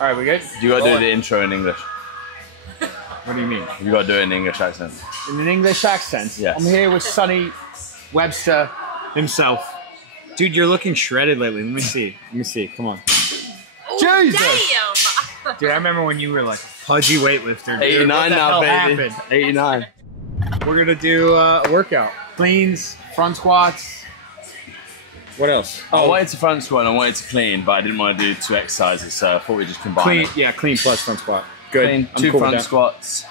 All right, we good? You gotta do the intro in English. What do you mean? You gotta do it in English accent. In an English accent? Yes. I'm here with Sonny Webster himself. Dude, you're looking shredded lately. Let me see. Let me see. Come on. Oh, Jesus! damn! Dude, I remember when you were like a pudgy weightlifter. Dude. 89 now, baby. Happened? 89. We're gonna do a workout. Cleans, front squats. What else? I wanted to front squat and I wanted to clean, but I didn't want to do 2 exercises, so I thought we'd just combine Clean, it. yeah, clean plus front squat. Good. Clean, I'm 2 cool with front that. squats,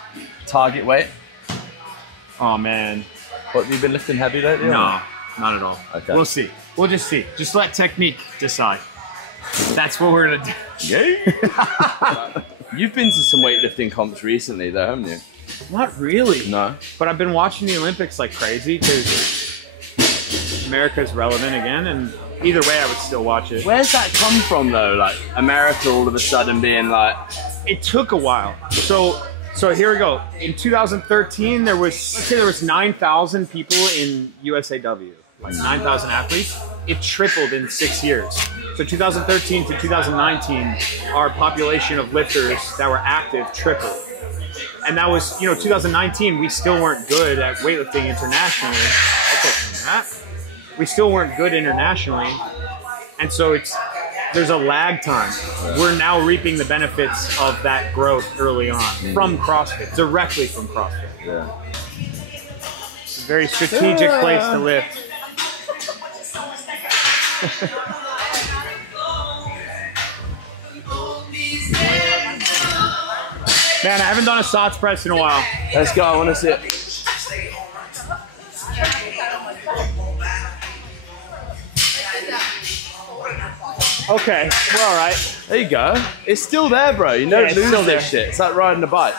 target weight. Oh man. What, have you been lifting heavy lately? No, not at all. Okay. We'll see. We'll just see. Just let technique decide. That's what we're gonna do. Yeah. You've been to some weightlifting comps recently though, haven't you? Not really. No. But I've been watching the Olympics like crazy because America's relevant again, and either way I would still watch it. Where's that come from though? Like America all of a sudden being like... It took a while. So here we go. In 2013, there was, let's say there was 9,000 people in USAW, like 9,000 athletes. It tripled in 6 years. So 2013 to 2019, our population of lifters that were active tripled. And that was, 2019, we still weren't good at weightlifting internationally. We still weren't good internationally. And so there's a lag time. We're now reaping the benefits of that growth early on from CrossFit, directly from CrossFit. Yeah. It's a very strategic place to lift. Man, I haven't done a Sots press in a while. Let's go, I want to see it. Okay, we're all right. There you go. It's still there, bro. You don't it's lose still this there. shit. It's like riding a bike.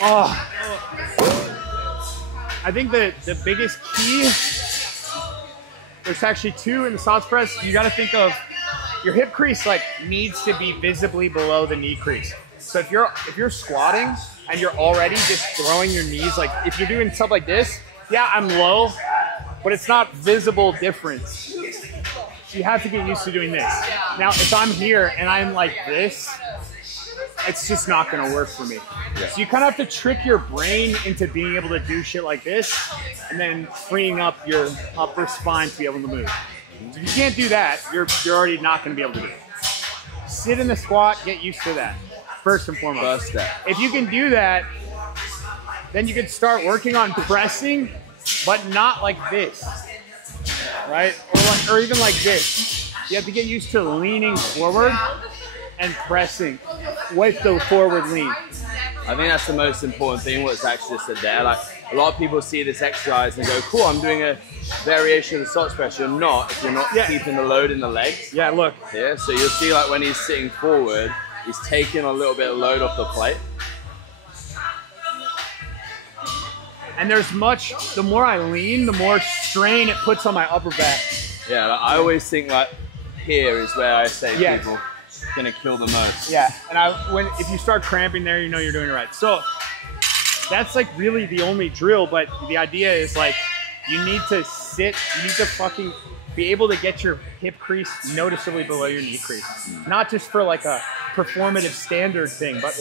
Oh. I think the biggest key, there's actually 2 in the Sots press. You got to think of your hip crease needs to be visibly below the knee crease. So if you're squatting and you're already just throwing your knees, if you're doing stuff like this, yeah, I'm low, but it's not visible difference. So you have to get used to doing this. Now, if I'm here and I'm like this, it's just not gonna work for me. Yeah. So you kind of have to trick your brain into being able to do shit like this and then freeing up your upper spine to be able to move. So if you can't do that, you're already not gonna be able to do it. Sit in the squat, get used to that, first and foremost. First step. If you can do that, then you can start working on pressing, but not like this, right? Or even like this. You have to get used to leaning forward and pressing with the forward lean. I think that's the most important thing, what's actually said there. Like, a lot of people see this exercise and go, cool, I'm doing a variation of the Sots press. You're not, if you're not keeping the load in the legs. Yeah, look. Here, so you'll see when he's sitting forward, he's taking a little bit of load off the plate. And the more I lean, the more strain it puts on my upper back. Yeah, I always think here is where I say people gonna kill the most. Yeah, and if you start cramping there, you know you're doing it right. So that's really the only drill, but the idea is you need to sit, you need to fucking be able to get your hip crease noticeably below your knee crease. Not just for a performative standard thing, but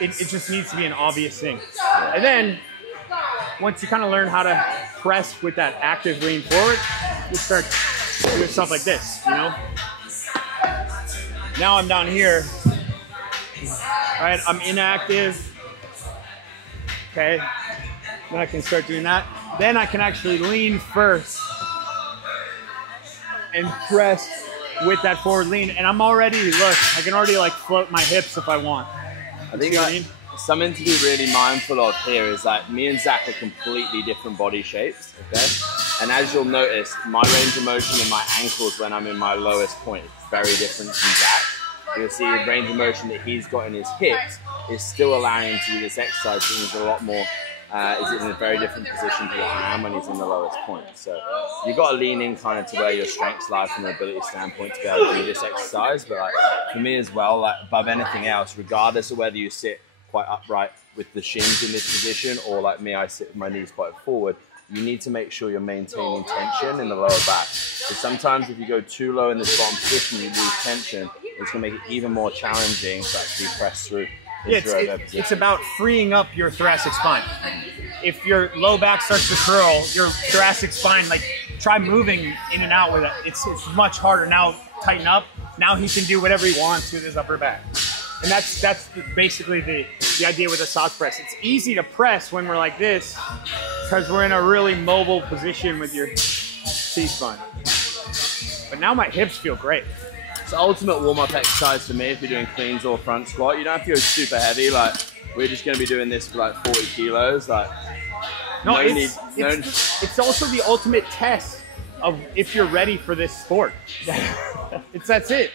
it just needs to be an obvious thing. And then once you kind of learn how to press with that active lean forward, you start doing stuff like this, Now I'm down here. All right, I'm inactive. Okay, then I can start doing that. Then I can actually lean first and press with that forward lean. And I'm already, look, I can already float my hips if I want. I think something to be really mindful of here is me and Zach are completely different body shapes, okay? And as you'll notice, my range of motion in my ankles when I'm in my lowest point is very different from Zach. You'll see the range of motion that he's got in his hips is still allowing him to do this exercise, but he's a lot more, is in a very different position to what I am when he's in the lowest point. So you've got to lean in kind of to where your strengths lie from an ability standpoint to be able to do this exercise. But for me as well, above anything else, regardless of whether you sit quite upright with the shins in this position or me, I sit with my knees quite forward, you need to make sure you're maintaining tension in the lower back. So sometimes if you go too low in this bottom position, you lose tension. It's going to make it even more challenging to actually press through. It's about freeing up your thoracic spine. If your low back starts to curl, your thoracic spine, like, try moving in and out with it. It's much harder. Now tighten up. Now he can do whatever he wants with his upper back. And that's basically the idea with the Sots press. It's easy to press when we're like this because we're in a really mobile position with your C-spine. But now my hips feel great. It's the ultimate warm-up exercise for me if you're doing cleans or front squat. You don't have to go super heavy. Like, we're just going to be doing this for like 40 kilos. Like, it's also the ultimate test of if you're ready for this sport. That's it.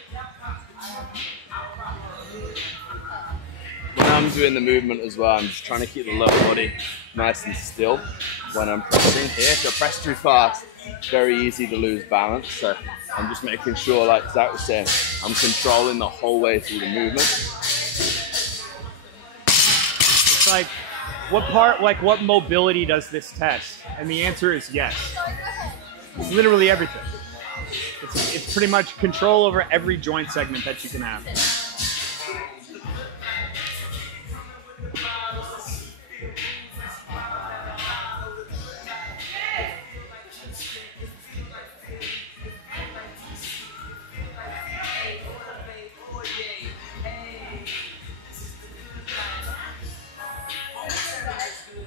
When I'm doing the movement as well, I'm just trying to keep the lower body nice and still when I'm pressing here. If I press too fast, it's very easy to lose balance. So I'm just making sure, like Zach was saying, I'm controlling the whole way through the movement. It's like, what mobility does this test? And the answer is yes. It's literally everything. It's pretty much control over every joint segment that you can have.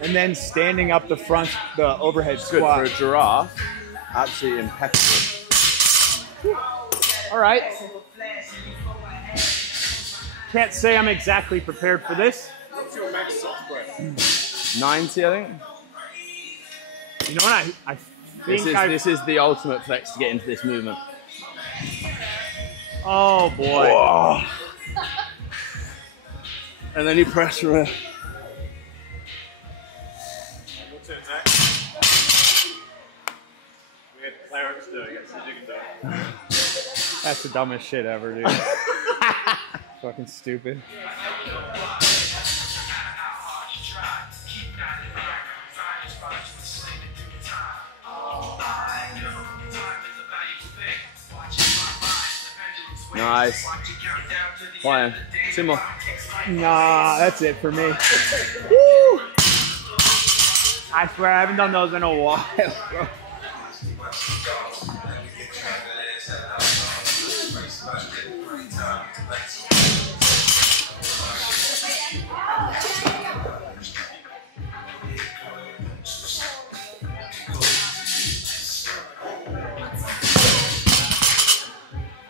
And then standing up the front, the overhead squat. Good for a giraffe. Absolutely impeccable. All right. Can't say I'm exactly prepared for this. What's your max soft press? 90, I think. You know what? I think this is the ultimate flex to get into this movement. Oh boy. Whoa. And then you press from it. Zach. We had Clarence doing it, so you can do it. That's the dumbest shit ever, dude. Fucking stupid. Nice. Fine. Two more. Nah, that's it for me. Woo! I swear I haven't done those in a while, bro.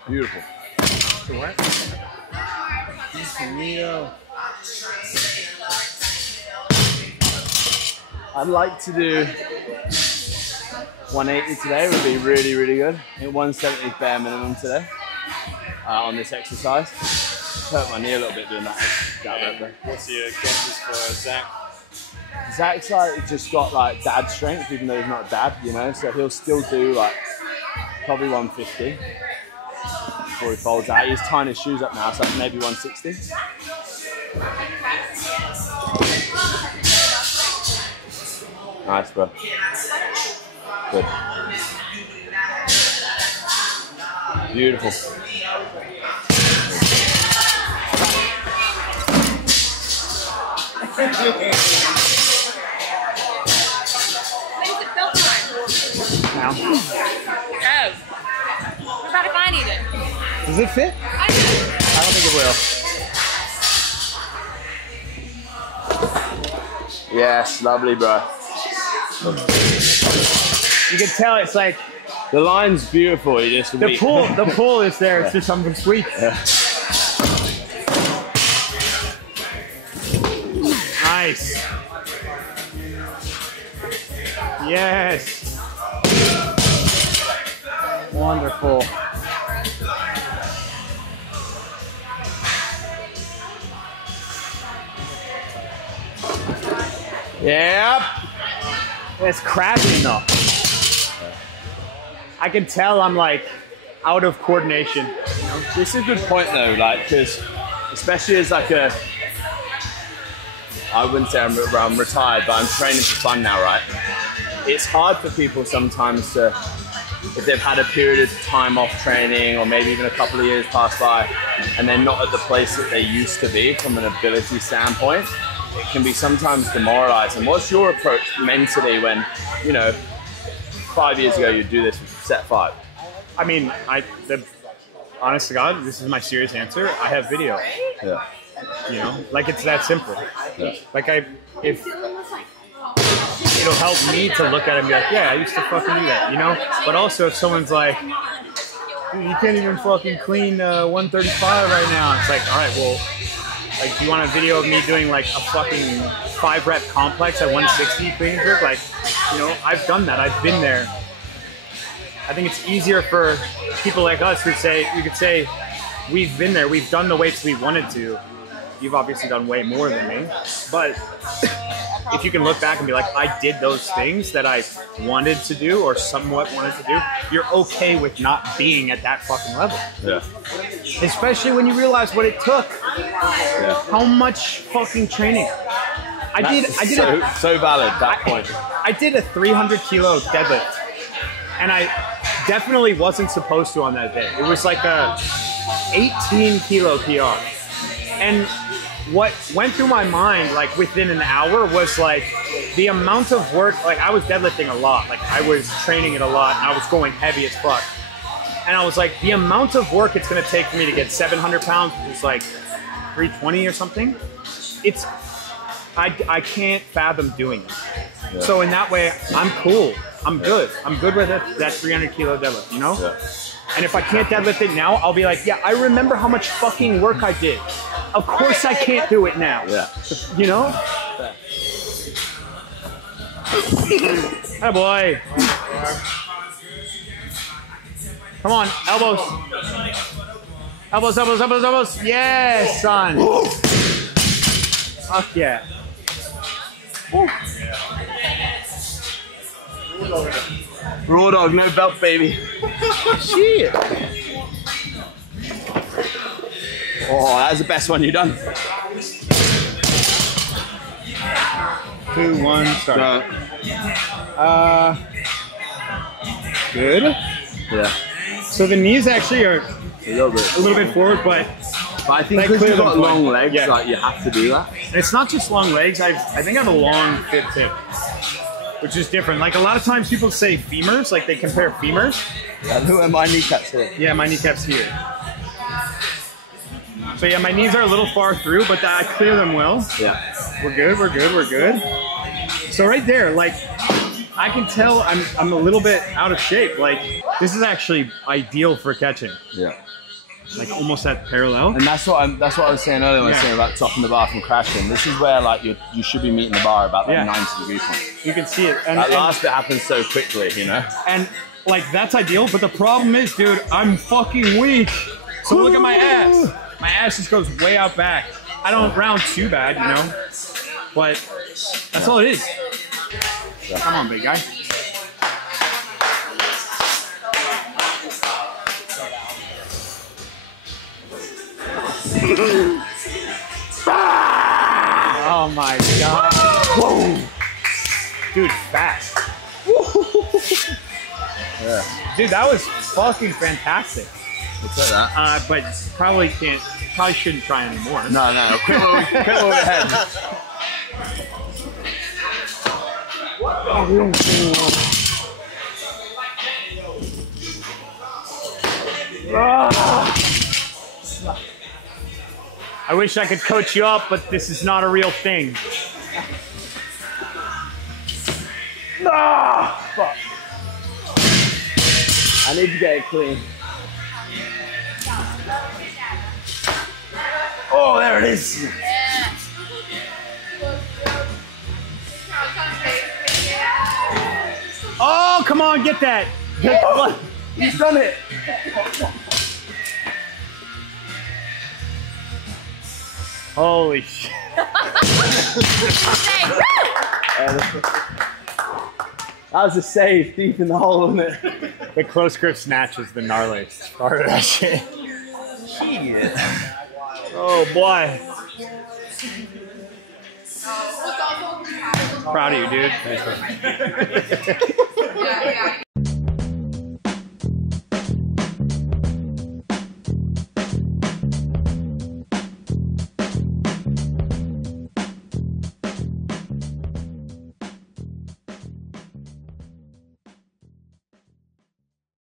Beautiful. The what? I'd like to do 180 today, would be really, really good. I think 170 is bare minimum today on this exercise. Hurt my knee a little bit doing that. What's your guesses for Zach? Zach's like just got like dad strength, even though he's not a dad, you know, so he'll still do like probably 150 before he folds out. He's tying his shoes up now, so that's maybe 160. Nice, bro. Good. Beautiful. When's it fill time? Now. Oh. What about if I need it? Does it fit? I need it. I don't think it will. Yes, lovely, bro. You can tell it's like The line's beautiful. You just the pool is there. It's just something sweet. Yeah. Nice. Yes. Wonderful. Yep. It's crashing though. I can tell I'm like out of coordination. You know? This is a good point though, like, because especially as like a, I wouldn't say I'm retired, but I'm training for fun now, right? it's hard for people sometimes to, if they've had a period of time off training or maybe even a couple of years pass by and they're not at the place that they used to be from an ability standpoint, it can be sometimes demoralizing. What's your approach mentally when, you know, 5 years ago you'd do this with set 5? I mean, honest to God, this is my serious answer. I have video. Yeah. You know, like it's that simple. Yeah. Like if it'll help me to look at it and be like, yeah, I used to fucking do that, you know? But also if someone's like, dude, you can't even fucking clean 135 right now. It's like, all right, well, like, do you want a video of me doing like a fucking 5-rep complex at 160 clean and jerk? Like, you know, I've done that. I've been there. I think it's easier for people like us who say, you could say, we've been there. We've done the weights we wanted to. You've obviously done way more than me. But if you can look back and be like, I did those things that I wanted to do or somewhat wanted to do, you're okay with not being at that fucking level. Yeah. Especially when you realize what it took. Yeah. How much fucking training. I did so valid, that point. I did a 300 kilo deadlift. And I definitely wasn't supposed to on that day. It was like a 18 kilo PR. And what went through my mind, like within an hour, was like the amount of work. Like I was deadlifting a lot. Like I was training it a lot, and I was going heavy as fuck. And I was like, the amount of work it's gonna take for me to get 700 pounds, which is like 320 or something. It's, I can't fathom doing it. Yeah. So in that way, I'm cool. I'm good. I'm good with it, that 300 kilo deadlift, you know? Yeah. And if I can't deadlift it now, I'll be like, yeah, I remember how much fucking work I did. Of course I can't do it now. Yeah. You know? Hey, boy. Come on, elbows. Elbows, elbows, elbows, elbows. Yes, son. Fuck yeah. Woo. Raw dog, no belt, baby. Shit. Oh, that's the best one you've done. 2, 1, start. Good. Yeah. So the knees actually are a little bit forward, but I think because you've got long legs, yeah. like you have to do that. And it's not just long legs. I think I have a long fit tip, which is different. Like a lot of times people say femurs, like they compare femurs. Yeah, look at my kneecaps here. Yeah, my kneecaps here. So yeah, my knees are a little far through, but I clear them well. Yeah. We're good, we're good, we're good. So right there, like, I can tell I'm a little bit out of shape. Like, this is actually ideal for catching. Yeah. Like almost at parallel. And that's what I was saying earlier when I was saying about topping the bar from crashing. This is where like you should be meeting the bar about that 90-degree point. You can see it. And that last bit happens so quickly, you know? And like that's ideal, but the problem is, dude, I'm fucking weak. So look at my ass. My ass just goes way out back. I don't round too bad, you know? But that's all it is. Yeah. Come on, big guy. Oh my god. Whoa. Dude, fast. Yeah. Dude, that was fucking fantastic. What's that? But probably shouldn't try anymore. No. Quit what we had. I wish I could coach you up, but this is not a real thing. Fuck. I need to get it clean. Oh, there it is. Oh, come on, get that. What? He's done it. Holy shit. That was a save deep in the hole, wasn't it? The close grip snatch is the gnarliest part of that shit. Shit. Oh boy. Proud of you, dude. Yeah, yeah.